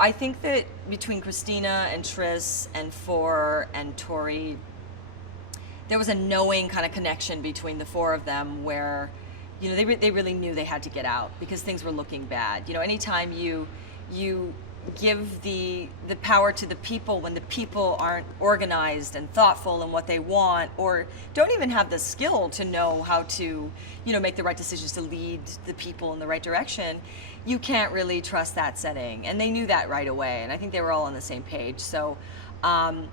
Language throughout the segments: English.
I think that between Christina and Tris and Four and Tori, there was a knowing kind of connection between the four of them where, you know, they really knew they had to get out because things were looking bad. You know, anytime you give the power to the people when the people aren't organized and thoughtful in what they want, or don't even have the skill to know how to, you know, make the right decisions to lead the people in the right direction, you can't really trust that setting. And they knew that right away, and I think they were all on the same page. So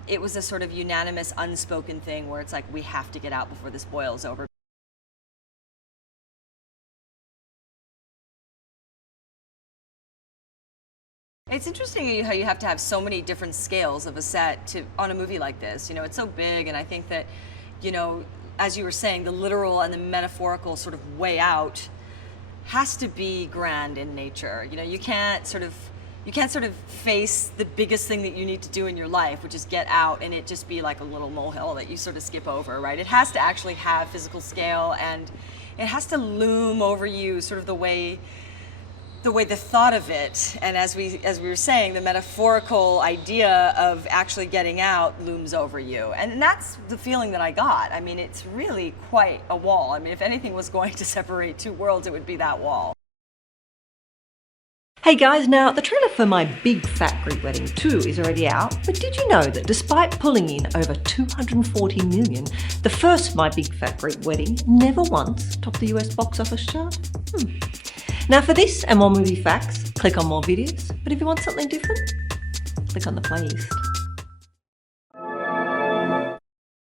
it was a sort of unanimous, unspoken thing where it's like, we have to get out before this boils over. It's interesting how you have to have so many different scales of a set on a movie like this. You know, it's so big, and I think that, you know, as you were saying, the literal and the metaphorical sort of way out has to be grand in nature. You know, you can't sort of face the biggest thing that you need to do in your life, which is get out, and it just be like a little molehill that you sort of skip over, right? It has to actually have physical scale, and it has to loom over you sort of the way the thought of it, and as we were saying, the metaphorical idea of actually getting out looms over you. And that's the feeling that I got. I mean, it's really quite a wall. I mean, if anything was going to separate two worlds, it would be that wall. Hey guys, now the trailer for My Big Fat Greek Wedding 2 is already out, but did you know that despite pulling in over 240 million, the first My Big Fat Greek Wedding never once topped the US box office chart? Now for this and more movie facts, click on more videos, but if you want something different, click on the playlist.